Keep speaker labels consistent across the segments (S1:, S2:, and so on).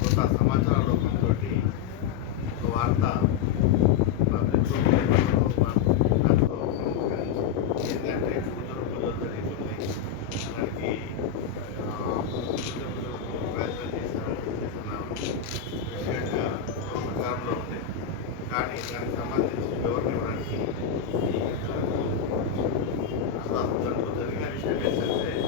S1: కొత్త సమాచార రూపంతో ఒక వార్త విషయంగా ప్రచారంలో కానీ దానికి సంబంధించి వివరణ ఇవ్వడానికి అసలు జరిగిన విషయం ఏంటంటే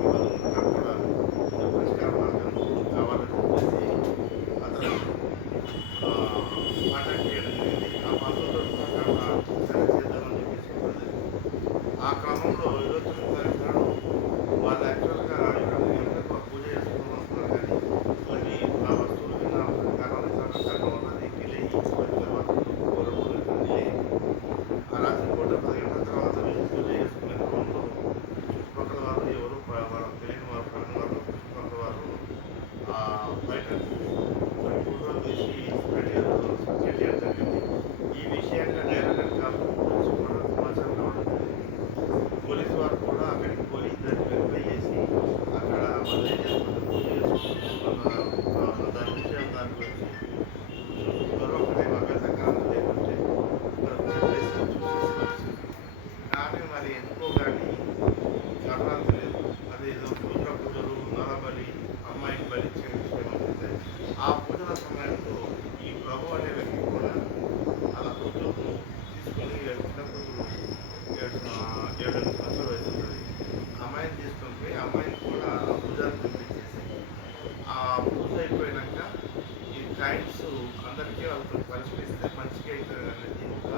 S1: అందరికీ వాళ్ళతో పరిశీలిస్తే మంచిగా అవుతుంది అనేది ఒక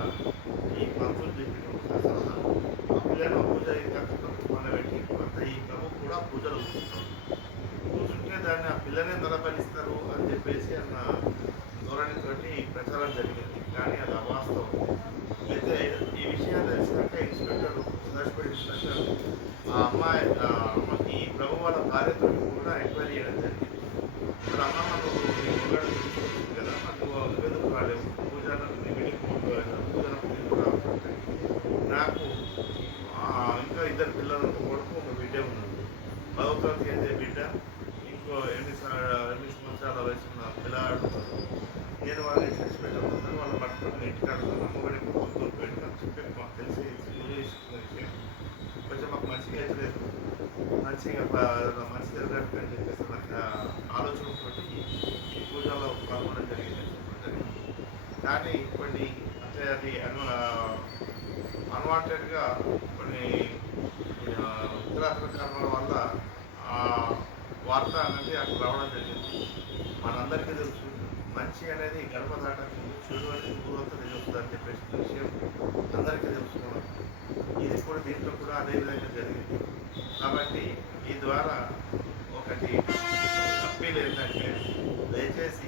S1: ఈ పంతులు చెప్పిన ఒక సలహా. ఆ పిల్లలు పూజ పెట్టి కొంత ఈ ప్రభు కూడా పూజలు కూర్చుంటే దాన్ని ఆ పిల్లనే నిలబలిస్తారు అని చెప్పేసి అన్న ధోరణితోటి ప్రచారం జరిగింది. కానీ అది అవాస్తవం. అయితే ఈ విషయాలు తెలిసినాక ఇన్స్పెక్టర్ సుధాష్పేట ఇన్స్పెక్టర్ ఆ అమ్మాయి ఈ ప్రభు వాళ్ళ భార్యతో కూడా ఎంక్వైరీ చేయడం అని చెప్పేసి మనకి ఆలోచనతో ఈ పూజలో పాల్గొనడం జరిగింది. కానీ కొన్ని అంటే అది అను అన్వాంటెడ్గా కొన్ని ఉత్తరాఖండ కారణాల వల్ల ఆ వార్త అనేది అక్కడ రావడం జరిగింది. మనందరికీ తెలుసు మంచి అనేది గడప దాటకు చెడు అనేది దూరంతో అని చెప్పేసి విషయం అందరికీ తెలుసుకున్నాం ఇది కూడా దీంట్లో కూడా అదే విధంగా జరిగింది. కాబట్టి ఈ ద్వారా ఒకటి అప్పీల్ ఏంటంటే దయచేసి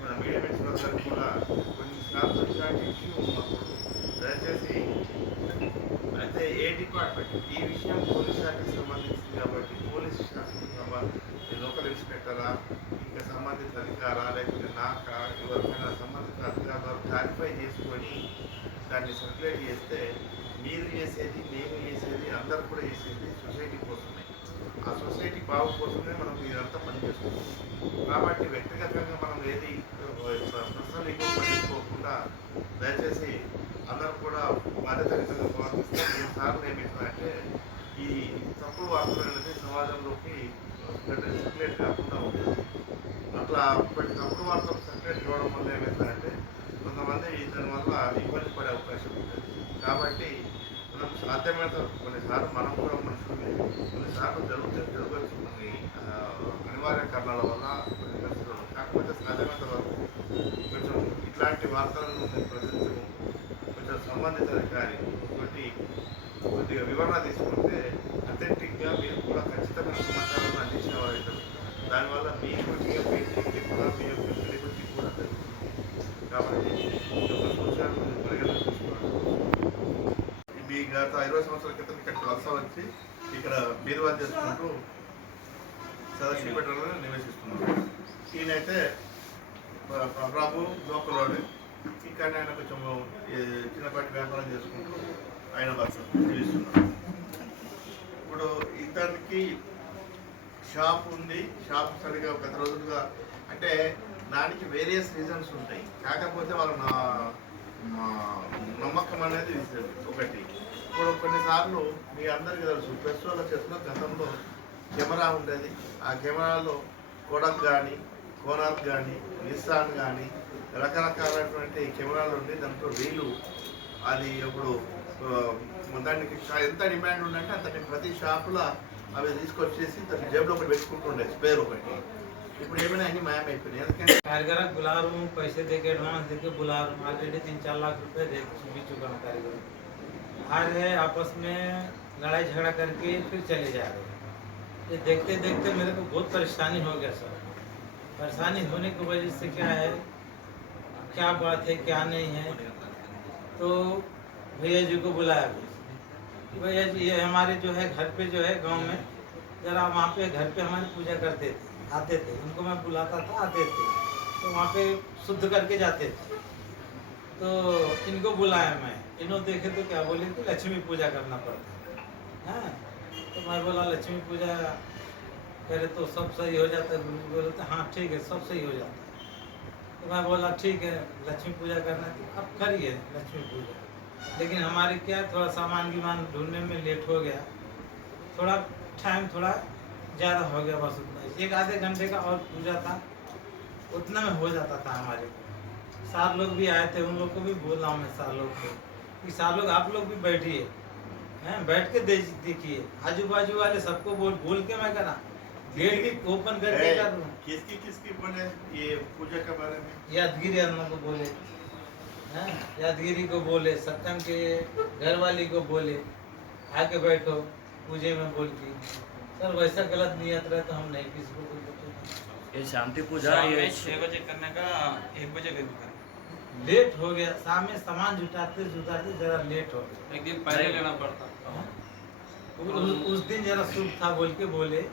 S1: మన మీడియా మిత్రులందరికీ కూడా కొన్ని స్టాఫ్ ఇలాంటి ఇష్యూ ఉన్నప్పుడు దయచేసి అయితే ఏ డిపార్ట్మెంట్ ఈ విషయం పోలీస్ శాఖకి సంబంధించింది కాబట్టి పోలీస్ శాఖకి సంబంధించి లోకల్ ఇన్స్పెక్టరా ఇంకా సంబంధిత అధికారా? లేకపోతే నాకా? ఎవరికైనా సంబంధిత అధికారులు క్లారిఫై చేసుకొని దాన్ని సర్క్యులేట్ చేస్తే మీరు చేసేది మేము చేసేది అందరు కూడా చేసేది సొసైటీ కోసమే. ఆ సొసైటీ బాగు కోసమే మనం ఇదంతా పనిచేస్తున్నాం. కాబట్టి వ్యక్తిగతంగా మనం ఏది ప్రశ్నలు ఎక్కువ పట్టించుకోకుండా దయచేసి అందరూ కూడా బాధ్యతయుతంగా ప్రవర్తిస్తే సార్లు ఏమిటంటే ఈ తప్పుడు వార్తలు అనేది సమాజంలోకి సర్క్యులేట్ కాకుండా ఉంటుంది అట్లా కొన్ని తప్పుడు వార్తలు సర్క్యులేట్ కావడం వల్ల ఏమవుతుందంటే కొంతమంది దాని వల్ల ఇబ్బంది పడే అవకాశం ఉంటుంది. కాబట్టి మనం సాధ్యమైనంత కొన్నిసార్లు మనం కూడా మనుషుల్ని కొన్నిసార్లు జరుగుతుంది జరగవచ్చు కొన్ని అనివార్య కారణాల వల్ల కొన్ని పరిస్థితులు కాకపోతే సాధ్యమైనంత వరకు కొంచెం ఇట్లాంటి వార్తలను ప్రశ్నించము కొంచెం సంబంధిత అధికారి తోటి కొద్దిగా వివరణ తీసుకుంటే అథెంటిక్గా మీరు కూడా ఖచ్చితమైన సమాచారాన్ని అందించిన వారు దానివల్ల మీ కొద్దిగా పేరు కూడా మీ యొక్క క్రెడిబిలిటీ కూడా పెరుగుతుంది కాబట్టి ఈ యొక్క సూచనలు మీరు పరిగణన తీసుకోవాలి మీ గత ఇరవై సంవత్సరాల క్రితం ఇక్కడ వలస వచ్చి ఇక్కడ బీరువా చేసుకుంటూ సదాశివపేటలో నివసిస్తున్నారు ఈయనైతే ప్రభు లోకలోడు ఇక్కడ ఆయన కొంచెం చిన్నపాటి వ్యాపారం చేసుకుంటూ ఆయన బస్సు జీవిస్తున్నారు ఇప్పుడు ఇతనికి షాప్ ఉంది. షాప్ సరిగా గత రోజులుగా అంటే దానికి వేరియస్ రీజన్స్ ఉంటాయి. కాకపోతే వాళ్ళ నా మా నమ్మకం అనేది ఒకటి. ఇప్పుడు కొన్నిసార్లు మీ అందరికీ తెలుసు ప్రెస్ వాళ్ళ చేసిన గతంలో కెమెరా ఉండేది. ఆ కెమెరాలో కొడక్ కానీ కోనార్ కానీ నిస్సాన్ కానీ రకరకాలైనటువంటి కెమెరాలు ఉండి దాంట్లో రీలు అది ఇప్పుడు దానికి ఎంత డిమాండ్ ఉందంటే అతన్ని ప్రతి షాపులో అవి తీసుకొచ్చేసి తన జేబులో ఒకటి పెట్టుకుంటుండే స్పేర్ ఒకటి. ఇప్పుడు ఏమైనా అన్ని మాయమైపోయినాయి. ఎందుకంటే
S2: కారిగర గులారు పైసలు దేకే అడ్వాన్స్ దగ్గర గులారు ఆల్రెడీ తీన్ చాలా లాఖ రూపాయ దే आ रहे हैं आपस में लड़ाई झगड़ा करके फिर चले जा रहे हैं। ये देखते देखते मेरे को बहुत परेशानी हो गया सर। परेशानी होने की वजह से क्या है? क्या बात है, क्या नहीं है? तो भैया जी को बुलाया भैया जी, ये हमारे जो है घर पे जो है गाँव में, जरा वहाँ पे घर पे हमारी पूजा करते थे, आते थे। उनको मैं बुलाता था, आते थे। तो वहाँ पे शुद्ध करके जाते थे। तो इनको बुलाया मैं। इन्होंने देखे तो क्या बोले कि लक्ष्मी पूजा करना पड़ता है। हाँ? तो मैं बोला, लक्ष्मी पूजा करे तो सब सही हो जाता है। गुरु बोले तो हाँ ठीक है, सब सही हो जाता है। तो मैं बोला, ठीक है, लक्ष्मी पूजा करना थी अब करिए लक्ष्मी पूजा। लेकिन हमारे क्या थोड़ा सामान गिमान ढूँढने में लेट हो गया। थोड़ा टाइम थोड़ा ज़्यादा हो गया बस उतना। एक आधे घंटे का और पूजा था, उतना में हो जाता था हमारे। सार लोग भी आए थे, उन लोग को भी बोल मैं सार लोग को। कि सार लोग आप लोग भी बैठिए। हैं बैठ के देखिए। आजू बाजू वाले सबको बोल बोल के मैं करा। गेट भी ओपन करके कर
S1: किसकी किसकी बोले? ये पूजा के बारे में।
S2: यादगिरी अन्ना को बोले। हैं यादगिरी को बोले सत्यम के घर वाली को बोले। आके बैठो पूजे में बोल के। सर वैसा गलत नियत रहे तो हम नहीं किसी को बोलते
S3: ये शांति पूजा ये
S4: छह बजे करने का एक बजे के करना
S2: लेट हो गया शाम में सामान जुटाते जुटाते जरा लेट हो गया।
S4: एक दिन पहले लेना पड़ता।
S2: हाँ? उस, उस दिन जरा शुभ था बोल के बोले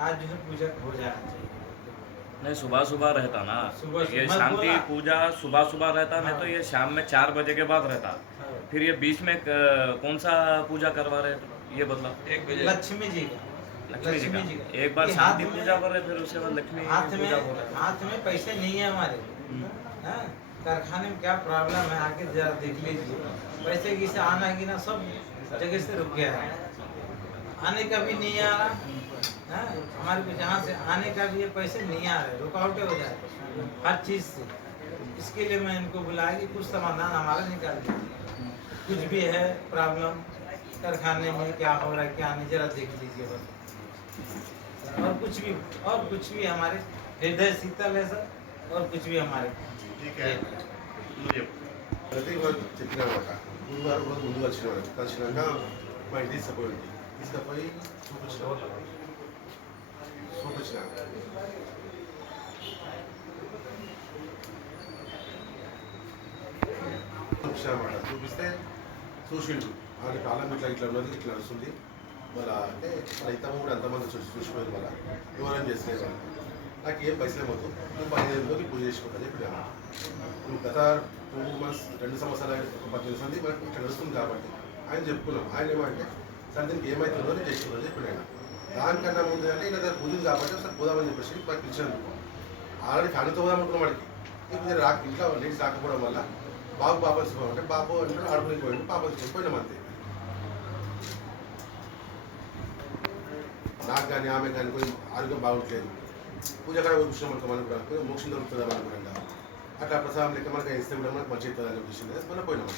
S2: आज जो है पूजा हो जाना चाहिए
S3: नहीं सुबह सुबह रहता ना।
S2: सुबह-
S3: ये शांति पूजा सुबह सुबह रहता नहीं तो
S2: हाँ।
S3: ये शाम में चार बजे के बाद रहता।
S2: हाँ।
S3: फिर ये बीच में कौन सा पूजा करवा रहे थे? ये बदला
S4: एक बजे।
S2: लक्ष्मी जी का।
S3: लक्ष्मी जी का। एक बार शांति पूजा कर रहे फिर उसके बाद लक्ष्मी
S2: हाथ में
S3: हो है
S2: हाथ पैसे नहीं है हमारे। हाँ? कारखाने में क्या प्रॉब्लम है आके जरा देख लीजिए। पैसे की से आना की ना, सब जगह से रुक गया है। आने का भी नहीं आ रहा हाँ? हमारे को जहाँ से आने का भी ये पैसे नहीं आ रहे, रुकावटें हो जा रही हर चीज़ से। इसके लिए मैं इनको बुलाया कि कुछ समाधान हमारा निकाल दीजिए। कुछ भी है प्रॉब्लम कारखाने में क्या हो रहा है, क्या नहीं, जरा देख लीजिए बस। और कुछ भी, और कुछ भी हमारे हृदय शीतल है, सर। और कुछ भी हमारे
S1: ठीक है నువ్వు చెప్పు
S5: ప్రతి వారు చెప్పినమాట గురువారం రోజు ముందు వచ్చిన కలిసినాక మా ఇంటి తీసుకుపోయింది తీసుకుపోయి చూపించిన చూపించిన చూపించిన అనమాట చూపిస్తే చూసిండు ఆవిడ కాలం ఇట్లా ఇట్లా ఉన్నది ఇట్లా నడుస్తుంది మళ్ళా అంటే రైతమ్మ కూడా ఎంతమంది చూసి చూసిపోయింది మళ్ళీ వివరం చేసే వాళ్ళు నాకు ఏం పైసలు ఏమవుతు నువ్వు పదిహేను రోజులు పూజ చేసుకుంటా చెప్పి నువ్వు గత టూ మంత్స్ రెండు సంవత్సరాలు ఒక పద్దెనిమిది సంది మనకు ఇక్కడ నడుస్తుంది కాబట్టి. ఆయన చెప్పుకున్నాం. ఆయన ఏమంటే సార్ దీనికి ఏమవుతుందో నేను చేసుకున్నాను చెప్పి ఆయన. దానికన్నా ముందు అంటే ఇలా దగ్గర కాబట్టి ఒకసారి పోదామని చెప్పేసి మాకు పిలిచాను ఆల్రెడీ ఫ్యామిలీతో పోదామనుకున్నాం వాడికి. ఇప్పుడు రాక ఇంట్లో లేడీస్ రాకపోవడం వల్ల బాబు పాప అంటే బాబు అంటే ఆడుకుని పోయింది పాప చెప్పిపోయినాం అంతే. నాకు కానీ ఆమె కానీ కొంచెం ఆరోగ్యం బాగుంటలేదు. పూజ కాడ పోయి కూర్చున్నాం అనుకో మనకు కూడా కొంచెం మోక్షం దొరుకుతుంది అనుకున్నాం అట్లా ప్రసాదం లెక్క మనకు ఇస్తే కూడా మనకు మంచి అవుతుంది అనే ఉద్దేశం లేదు మళ్ళీ పోయినాం